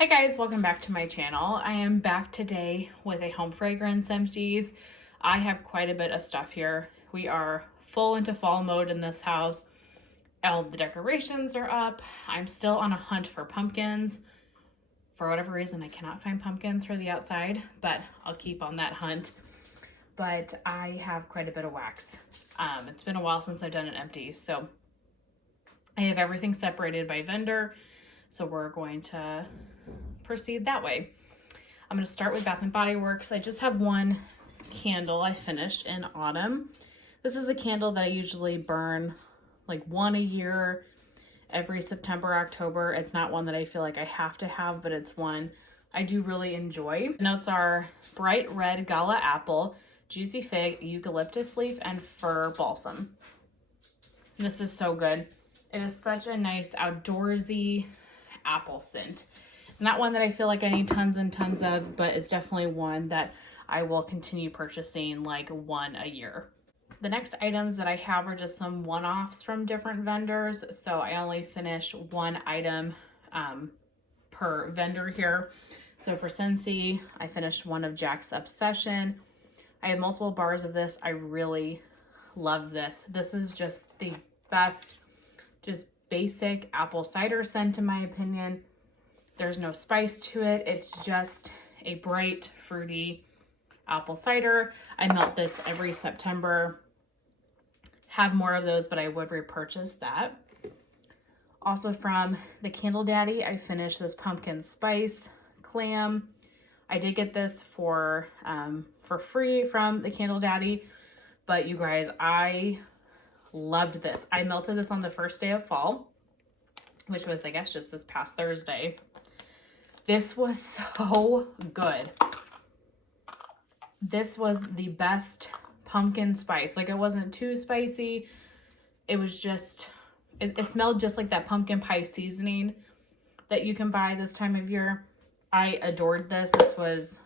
Hey guys, welcome back to my channel. I am back today with a home fragrance empties. I have quite a bit of stuff here. We are full into fall mode in this house. All the decorations are up. I'm still on a hunt for pumpkins. For whatever reason, I cannot find pumpkins for the outside, but I'll keep on that hunt. But I have quite a bit of wax. It's been a while since I've done an empty, so I have everything separated by vendor. So we're going to proceed that way. I'm going to start with Bath & Body Works. I just have one candle I finished in autumn. This is a candle that I usually burn like one a year, every September, October. It's not one that I feel like I have to have, but it's one I do really enjoy. The notes are bright red gala apple, juicy fig, eucalyptus leaf, and fir balsam. This is so good. It is such a nice outdoorsy apple scent. It's not one that I feel like I need tons and tons of, but it's definitely one that I will continue purchasing like one a year. The next items that I have are just some one-offs from different vendors. So I only finished one item per vendor here. So for Scentsy, I finished one of Jack's Obsession. I have multiple bars of this. I really love this. This is just the best, just basic apple cider scent in my opinion. There's no spice to it. It's just a bright, fruity apple cider. I melt this every September. Have more of those, but I would repurchase that. Also from the Candle Daddy, I finished this pumpkin spice clam. I did get this for free from the Candle Daddy, but you guys, I loved this. I melted this on the first day of fall, which was, I guess, just this past Thursday. This was so good. This was the best pumpkin spice. Like, it wasn't too spicy. It was just, it smelled just like that pumpkin pie seasoning that you can buy this time of year. I adored this. This was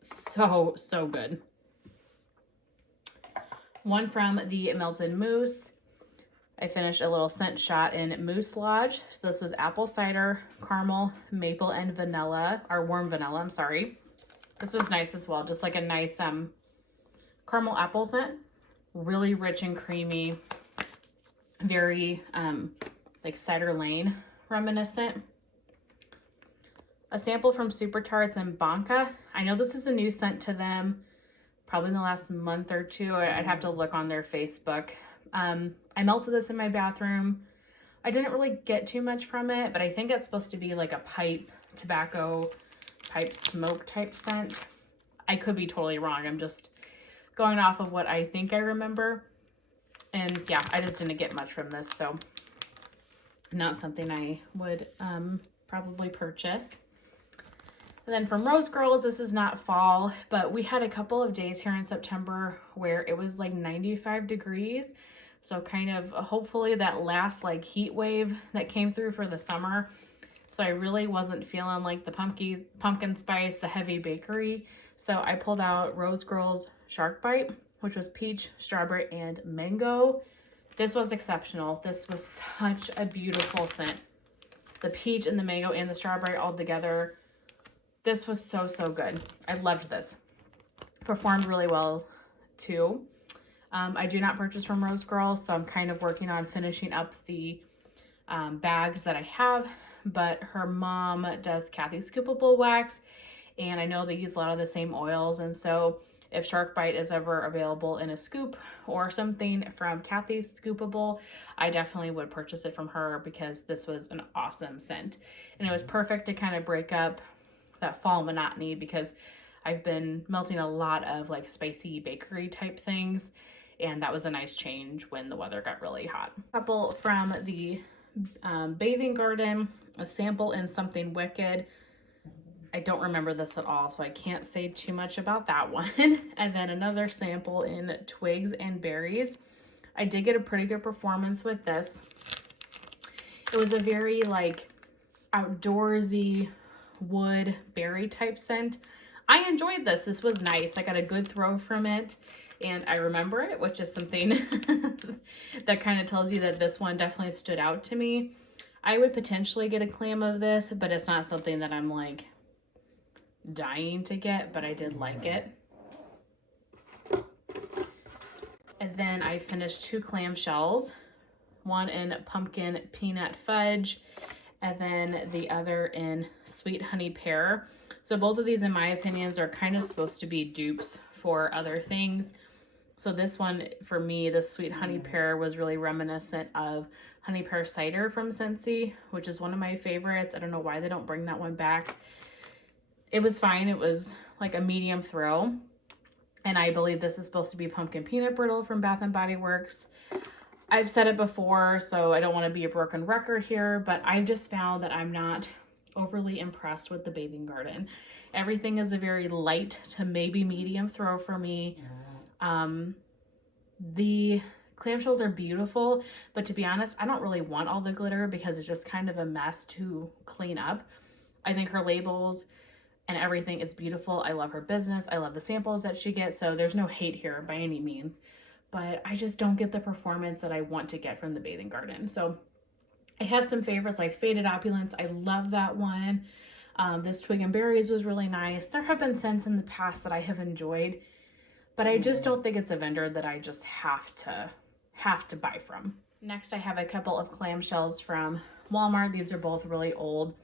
so good. One from the Melted Mousse. I finished a little scent shot in Mousse Lodge. So this was apple cider, caramel, maple, and vanilla, or warm vanilla, I'm sorry. This was nice as well. Just like a nice caramel apple scent. Really rich and creamy. Very like Cider Lane reminiscent. A sample from Super Tarts and Banca. I know this is a new scent to them. Probably in the last month or two. I'd have to look on their Facebook. I melted this in my bathroom. I didn't really get too much from it, but I think it's supposed to be like a tobacco pipe smoke type scent. I could be totally wrong. I'm just going off of what I think I remember. And yeah, I just didn't get much from this, so not something I would probably purchase. And then from Rose Girls, this is not fall, but we had a couple of days here in September where it was like 95 degrees. So kind of hopefully that last like heat wave that came through for the summer. So I really wasn't feeling like the pumpkin spice, the heavy bakery. So I pulled out Rose Girls Shark Bite, which was peach, strawberry, and mango. This was exceptional. This was such a beautiful scent. The peach and the mango and the strawberry all together. This was so good. I loved this. Performed really well too. I do not purchase from Rose Girls, so I'm kind of working on finishing up the bags that I have, but her mom does Kathy's Scoopable Wax, and I know they use a lot of the same oils, and so if Shark Bite is ever available in a scoop or something from Kathy's Scoopable, I definitely would purchase it from her because this was an awesome scent. And it was perfect to kind of break up that fall monotony because I've been melting a lot of like spicy bakery type things, and that was a nice change when the weather got really hot. A couple from the Bathing Garden, a sample in Something Wicked. I don't remember this at all, so I can't say too much about that one. And then another sample in Twigs and Berries. I did get a pretty good performance with this. It was a very like outdoorsy wood berry type scent. I enjoyed this. This was nice. I got a good throw from it and I remember it, which is something that kind of tells you that this one definitely stood out to me. I would potentially get a clam of this, but it's not something that I'm like dying to get, but I did like it. And then I finished 2 clamshells, one in pumpkin peanut fudge, and then the other in sweet honey pear. So both of these, in my opinions, are kind of supposed to be dupes for other things. So this one, for me, the sweet honey pear was really reminiscent of honey pear cider from Scentsy, which is one of my favorites. I don't know why they don't bring that one back. It was fine. It was like a medium throw. And I believe this is supposed to be pumpkin peanut brittle from Bath & Body Works. I've said it before, so I don't want to be a broken record here, but I've just found that I'm not overly impressed with the Bathing Garden. Everything is a very light to maybe medium throw for me. The clamshells are beautiful, but to be honest, I don't really want all the glitter because it's just kind of a mess to clean up. I think her labels and everything, it's beautiful. I love her business. I love the samples that she gets, so there's no hate here by any means. But I just don't get the performance that I want to get from the Bathing Garden. So I have some favorites like Faded Opulence. I love that one. This Twig and Berries was really nice. There have been scents in the past that I have enjoyed, but I just don't think it's a vendor that I just have to buy from. Next, I have a couple of clamshells from Walmart. These are both really old.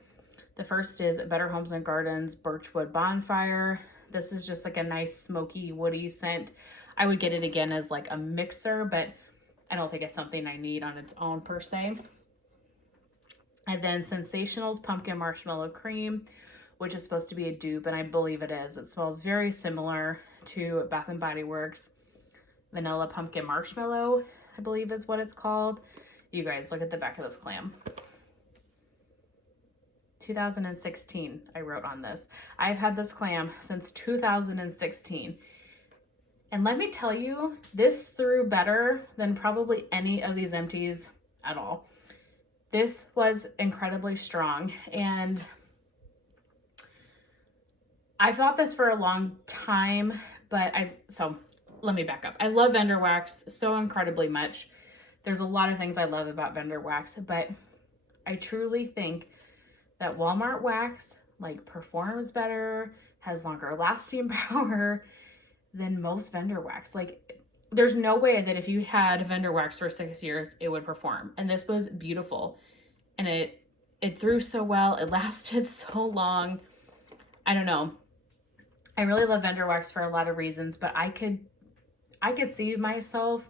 The first is Better Homes and Gardens Birchwood Bonfire. This is just like a nice smoky woody scent. I would get it again as like a mixer, but I don't think it's something I need on its own per se. And then Sensationals Pumpkin Marshmallow Cream, which is supposed to be a dupe, and I believe it is. It smells very similar to Bath & Body Works Vanilla Pumpkin Marshmallow, I believe is what it's called. You guys, look at the back of this clam. 2016, I wrote on this. I've had this clam since 2016. And let me tell you, this threw better than probably any of these empties at all. This was incredibly strong, and I thought this for a long time, but so let me back up. I love vendor wax so incredibly much. There's a lot of things I love about vendor wax, but I truly think that Walmart wax like performs better, has longer lasting power than most vendor wax. Like, there's no way that if you had vendor wax for 6 years, it would perform. And this was beautiful. And it threw so well. It lasted so long. I don't know. I really love vendor wax for a lot of reasons, but I could see myself,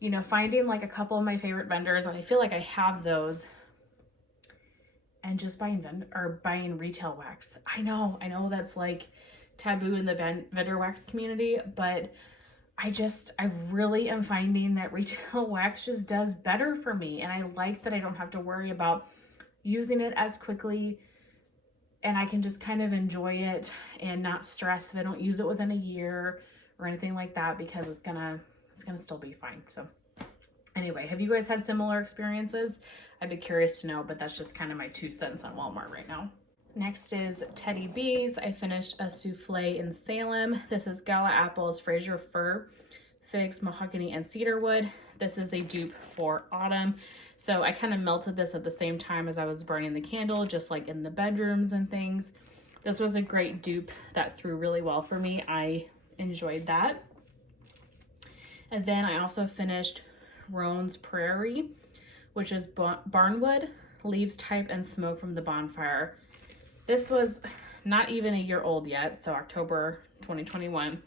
you know, finding like a couple of my favorite vendors, and I feel like I have those, and just buying retail wax. I know that's like taboo in the vendor wax community, but I really am finding that retail wax just does better for me. And I like that I don't have to worry about using it as quickly, and I can just kind of enjoy it and not stress if I don't use it within a year or anything like that, because it's gonna still be fine. So anyway, have you guys had similar experiences? I'd be curious to know, but that's just kind of my 2 cents on Walmart right now. Next is Teddy Bees. I finished a souffle in Salem. This is Gala Apples, Fraser Fir, Figs, Mahogany, and Cedarwood. This is a dupe for autumn. So I kind of melted this at the same time as I was burning the candle, just like in the bedrooms and things. This was a great dupe that threw really well for me. I enjoyed that. And then I also finished Roan's Prairie, which is Barnwood, Leaves Type, and Smoke from the Bonfire. This was not even a year old yet, so October 2021.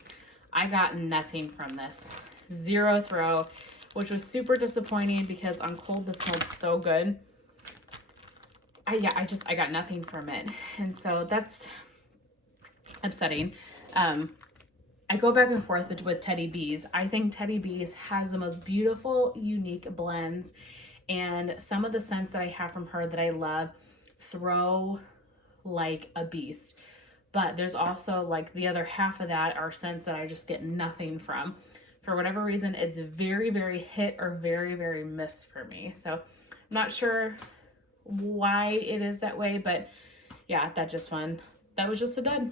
I got nothing from this. 0 throw, which was super disappointing because on cold this smelled so good. I got nothing from it, and so that's upsetting. I go back and forth with Teddy Bees. I think Teddy Bees has the most beautiful, unique blends, and some of the scents that I have from her that I love throw like a beast. But there's also like the other half of that are scents that I just get nothing from. For whatever reason, it's very, very hit or very, very miss for me. So I'm not sure why it is that way, but yeah, that was just a dud.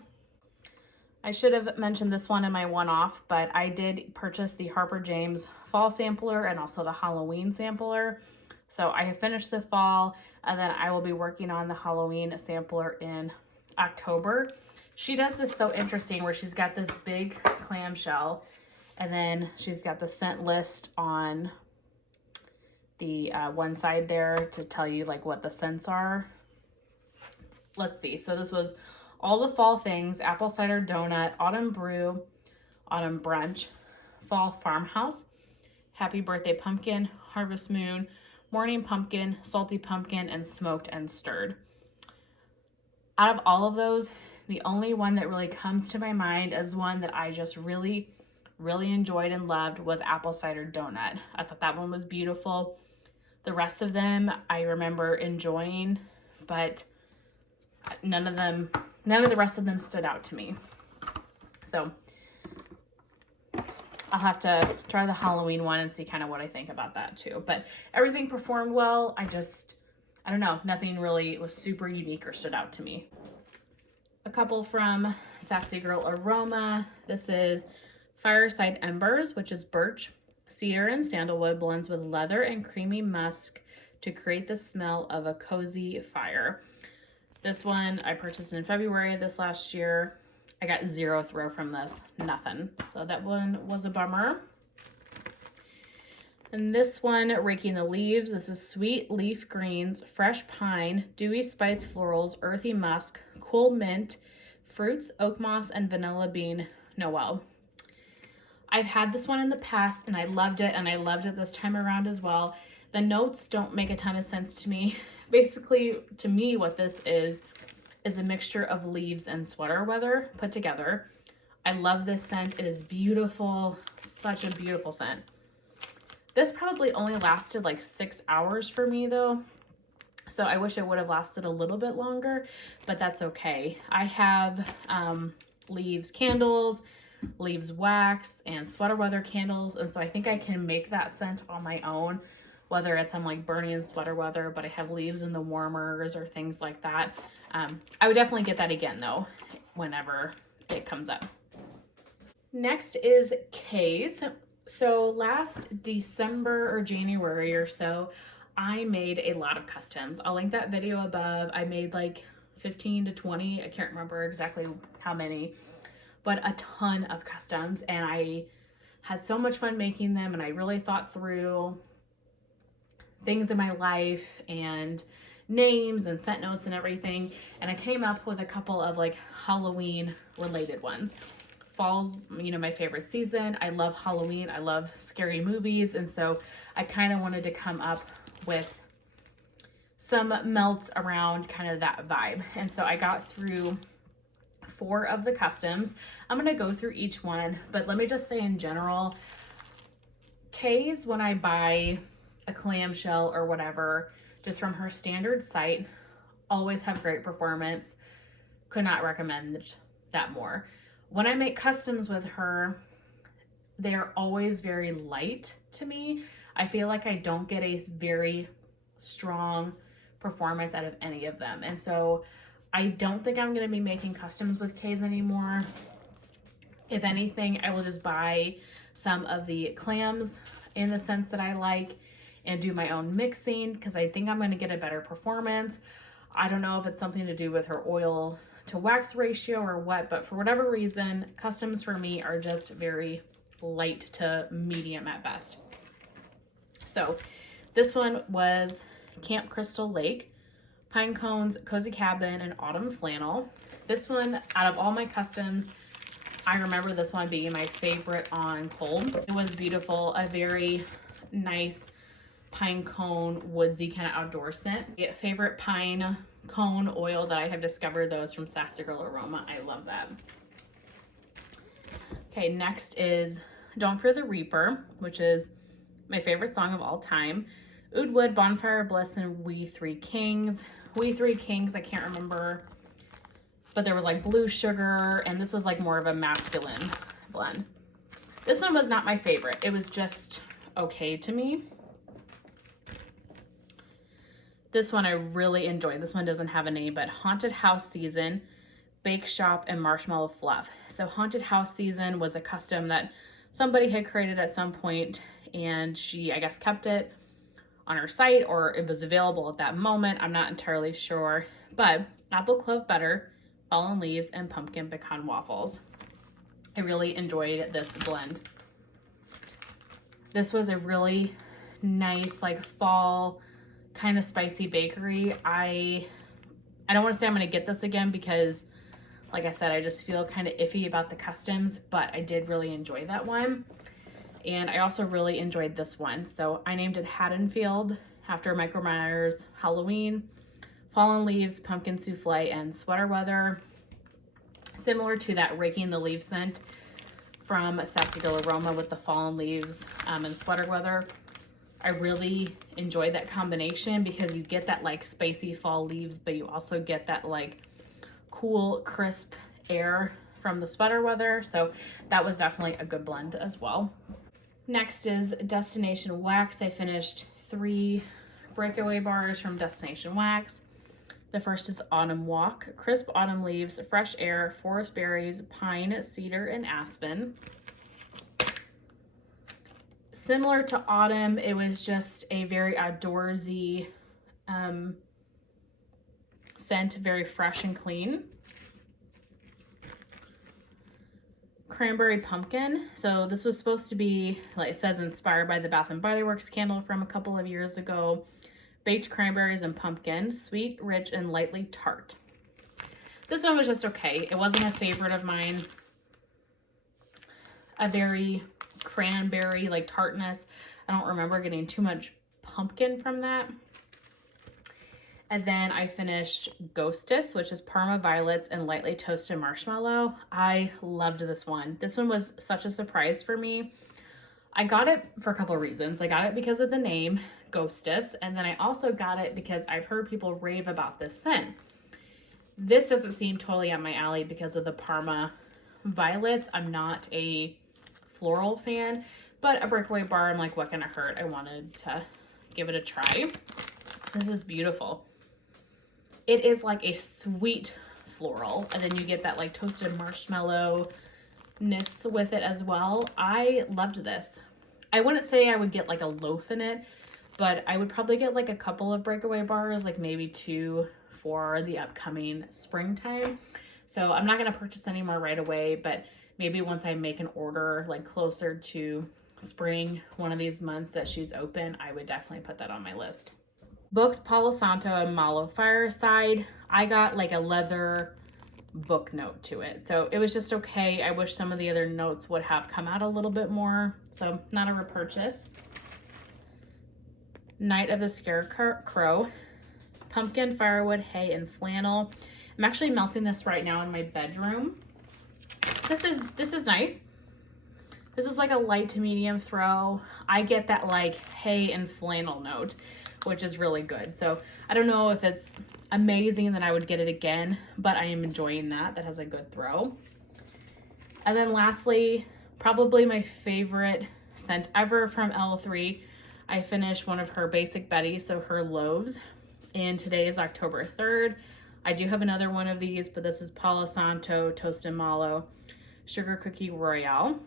I should have mentioned this one in my one-off, but I did purchase the Harper James Fall Sampler and also the Halloween Sampler. So I have finished the fall, and then I will be working on the Halloween sampler in October. She does this so interesting where she's got this big clamshell, and then she's got the scent list on the one side there to tell you like what the scents are. Let's see. So this was all the fall things: apple cider donut, autumn brew, autumn brunch, fall farmhouse, happy birthday pumpkin, harvest moon, morning pumpkin, salty pumpkin, and smoked and stirred. Out of all of those, the only one that really comes to my mind as one that I just really enjoyed and loved was apple cider donut. I thought that one was beautiful. The rest of them I remember enjoying, but none of the rest of them stood out to me. So I'll have to try the Halloween one and see kind of what I think about that too. But everything performed well. I don't know, nothing really was super unique or stood out to me. A couple from Sassy Girl Aroma. This is Fireside Embers, which is birch, cedar, and sandalwood blends with leather and creamy musk to create the smell of a cozy fire. This one I purchased in February of this last year. I got 0 throw from this, nothing. So that one was a bummer. And this one, Raking the Leaves. This is sweet leaf greens, fresh pine, dewy spice florals, earthy musk, cool mint, fruits, oak moss, and vanilla bean Noel. I've had this one in the past and I loved it, and I loved it this time around as well. The notes don't make a ton of sense to me. Basically, to me, what this is a mixture of leaves and sweater weather put together. I love this scent. It is beautiful. Such a beautiful scent. This probably only lasted like 6 hours for me though. So I wish it would have lasted a little bit longer, but that's okay. I have leaves candles, leaves wax, and sweater weather candles. And so I think I can make that scent on my own, whether it's I'm like burning in sweater weather, but I have leaves in the warmers or things like that. I would definitely get that again though, whenever it comes up. Next is K's. So last December or January or so, I made a lot of customs. I'll link that video above. I made like 15 to 20. I can't remember exactly how many, but a ton of customs. And I had so much fun making them, and I really thought through things in my life and names and scent notes and everything. And I came up with a couple of like Halloween related ones. Fall's, my favorite season. I love Halloween. I love scary movies. And so I kind of wanted to come up with some melts around kind of that vibe. And so I got through 4 of the customs. I'm going to go through each one, but let me just say in general, Kay's, when I buy a clamshell or whatever, just from her standard site, always have great performance. Could not recommend that more. When I make customs with her, they're always very light to me. I feel like I don't get a very strong performance out of any of them. And so I don't think I'm going to be making customs with K's anymore. If anything, I will just buy some of the clams in the scents that I like and do my own mixing, because I think I'm going to get a better performance. I don't know if it's something to do with her oil to wax ratio or what, but for whatever reason, customs for me are just very light to medium at best. So this one was Camp Crystal Lake, Pine Cones, Cozy Cabin, and Autumn Flannel. This one, out of all my customs, I remember this one being my favorite on cold. It was beautiful, a very nice pine cone, woodsy kind of outdoor scent. Favorite pine cone oil that I have discovered, though, is from Sassy Girl Aroma. I love that. Okay, next is Don't Fear the Reaper, which is my favorite song of all time. Oud Wood, Bonfire Bliss, and We Three Kings. We Three Kings, I can't remember, but there was like Blue Sugar, and this was like more of a masculine blend. This one was not my favorite. It was just okay to me. This one I really enjoyed. This one doesn't have a name, but Haunted House Season, Bake Shop, and Marshmallow Fluff. So Haunted House Season was a custom that somebody had created at some point, and she, I guess, kept it on her site or it was available at that moment. I'm not entirely sure, but apple clove butter, fallen leaves, and pumpkin pecan waffles. I really enjoyed this blend. This was a really nice, like fall kind of spicy bakery. I don't want to say I'm going to get this again because, like I said, I just feel kind of iffy about the customs, but I did really enjoy that one. And I also really enjoyed this one. So I named it Haddonfield after Michael Myers' Halloween, fallen leaves, pumpkin souffle, and sweater weather. Similar to that raking the leaf scent from Sassy Girl Aroma with the fallen leaves and sweater weather. I really enjoyed that combination because you get that like spicy fall leaves, but you also get that like cool, crisp air from the sweater weather. So that was definitely a good blend as well. Next is Destination Wax. I finished 3 breakaway bars from Destination Wax. The first is Autumn Walk, crisp autumn leaves, fresh air, forest berries, pine, cedar, and aspen. Similar to autumn, it was just a very outdoorsy scent, very fresh and clean. Cranberry pumpkin. So this was supposed to be, like it says, inspired by the Bath & Body Works candle from a couple of years ago. Baked cranberries and pumpkin, sweet, rich, and lightly tart. This one was just okay. It wasn't a favorite of mine. A very cranberry, like tartness. I don't remember getting too much pumpkin from that. And then I finished Ghostess, which is Parma violets and lightly toasted marshmallow. I loved this one. This one was such a surprise for me. I got it for a couple of reasons. I got it because of the name, Ghostess, and then I also got it because I've heard people rave about this scent. This doesn't seem totally up my alley because of the Parma violets. I'm not a floral fan, but a breakaway bar, I'm like, what can it hurt? I wanted to give it a try. This is beautiful. It is like a sweet floral, and then you get that like toasted marshmallow-ness with it as well. I loved this. I wouldn't say I would get like a loaf in it, but I would probably get like a couple of breakaway bars, like maybe 2 for the upcoming springtime. So I'm not going to purchase any more right away, but maybe once I make an order like closer to spring, one of these months that she's open, I would definitely put that on my list. Books Palo Santo and Malo Fireside. I got like a leather book note to it, so it was just okay. I wish some of the other notes would have come out a little bit more, so not a repurchase. Night of the Scarecrow, pumpkin, firewood, hay, and flannel. I'm actually melting this right now in my bedroom. This is nice. This is like a light to medium throw. I get that like hay and flannel note, which is really good. So I don't know if it's amazing that I would get it again, but I am enjoying that. That has a good throw. And then lastly, probably my favorite scent ever from L3. I finished one of her Basic Betty, so her loaves, and today is October 3rd. I do have another one of these, but this is Palo Santo Toasted Malo Sugar Cookie Royale.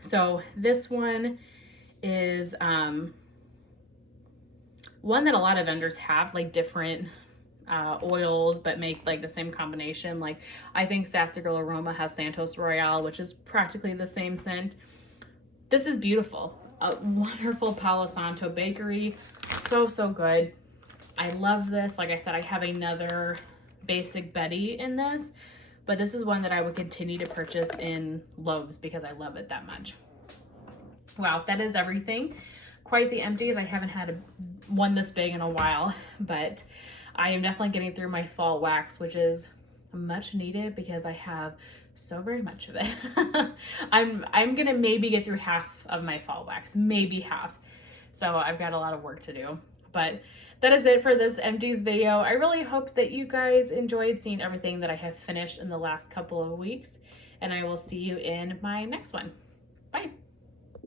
So this one is one that a lot of vendors have, like different oils, but make like the same combination. Like I think Sassy Girl Aroma has Santos Royale, which is practically the same scent. This is beautiful. A wonderful Palo Santo bakery. So good. I love this. Like I said, I have another Basic Betty in this, but this is one that I would continue to purchase in loaves because I love it that much. Wow, that is everything. Quite the empties. I haven't had one this big in a while, but I am definitely getting through my fall wax, which is much needed because I have so very much of it. I'm gonna maybe get through half of my fall wax, maybe half. So I've got a lot of work to do, but that is it for this empties video. I really hope that you guys enjoyed seeing everything that I have finished in the last couple of weeks, and I will see you in my next one. Bye.